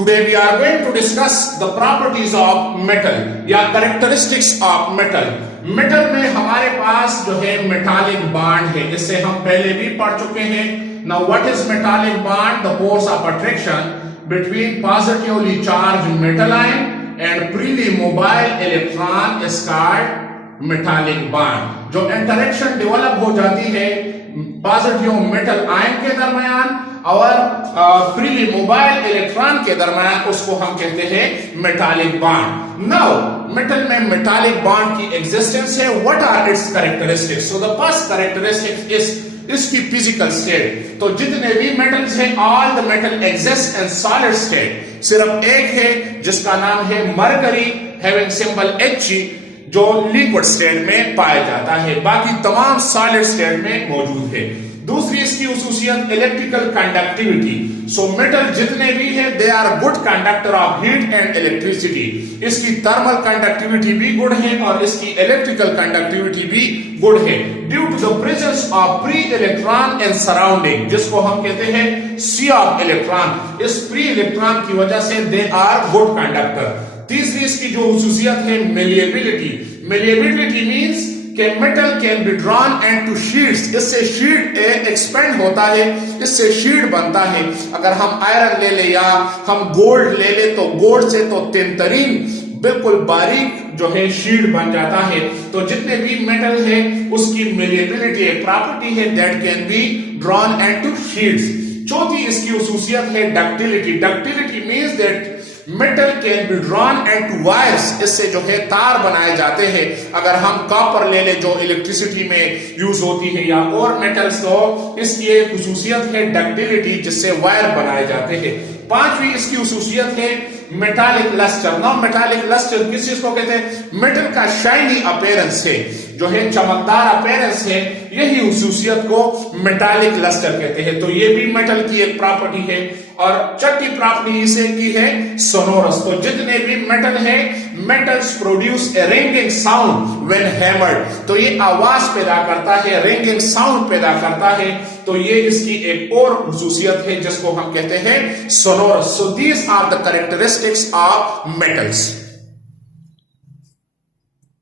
Today we are going to discuss the properties of metal या characteristics of metal. metal में हमारे पास जो है metallic bond है, इससे हम पहले भी पढ़ चुके हैं. Now what is metallic bond? The force of attraction between positively charged metal ion and freely mobile electron is called metallic bond. जो इंटरेक्शन डेवलप हो जाती है पॉजिटिव मेटल आयन के दरमियान और फ्रीली मोबाइल इलेक्ट्रॉन के दरमियान, उसको हम कहते हैं मेटालिक बॉन्ड. नाउ मेटल में मेटालिक बॉन्ड की एग्जिस्टेंस है. What are its characteristics? So the first characteristic is इसकी फिजिकल स्टेट. तो जितने भी मेटल्स हैं, all the metal exist in solid state. सिर्फ एक है जिसका नाम है मरकरी, हैविंग सिंबल He, जो लिक्विड स्टेट में पाया जाता है. बाकी तमाम सॉलिड स्टेट में मौजूद है. दूसरी इसकी हुसूसियत इलेक्ट्रिकल कंडक्टिविटी. सो मेटल जितने भी है they are good conductor of heat and electricity. इसकी थर्मल कंडक्टिविटी भी गुड है और इसकी इलेक्ट्रिकल कंडक्टिविटी भी गुड है due to the presence of free electron in surrounding, जिसको हम कहते हैं सी ऑफ इलेक्ट्रॉन. इस फ्री इलेक्ट्रॉन की वजह से दे आर गुड कंडक्टर. तीसरी इसकी जो हुसूसियत है मेलिएबिलिटी. मेलिएबिलिटी मींस कि metal can be drawn into sheets. इससे शीट एक्सपेंड होता है, इससे शीट बनता है. अगर हम आयरन ले ले या हम गोल्ड ले ले तो गोल्ड से तो तिनतरीन बिल्कुल बारीक जो है शीट बन जाता है. तो जितने भी मेटल है उसकी मेलिएबिलिटी एक प्रॉपर्टी है that can be drawn into sheets. चौथी इसकी हुसूसियत है ductility. Ductility means that metal can be drawn into wires. इससे जो है तार बनाए जाते हैं. अगर हम कॉपर ले ले जो इलेक्ट्रिसिटी में यूज होती है या और मेटल्स, तो इसकी एक हुसूसियत है डक्टिलिटी, जिससे वायर बनाए जाते हैं. पांचवी इसकी हुसूसियत है मेटालिक लस्टर. ना मेटालिक लस्टर किस चीज को कहते हैं? मेटल का शाइनी अपीयरेंस है, जो है चमकदार अपीयरेंस है, यही हुसूसियत को मेटालिक लस्टर कहते हैं. तो ये भी मेटल की एक प्रॉपर्टी है. और छठी प्रॉपर्टी इसे की है सोनोरस. तो जितने भी मेटल है, metals produce a ringing sound when hammered. तो ये आवाज पैदा करता है, रिंगिंग साउंड पैदा करता है. तो ये इसकी एक और हुसूसियत है जिसको हम कहते हैं sonorous. So these are the characteristics of metals.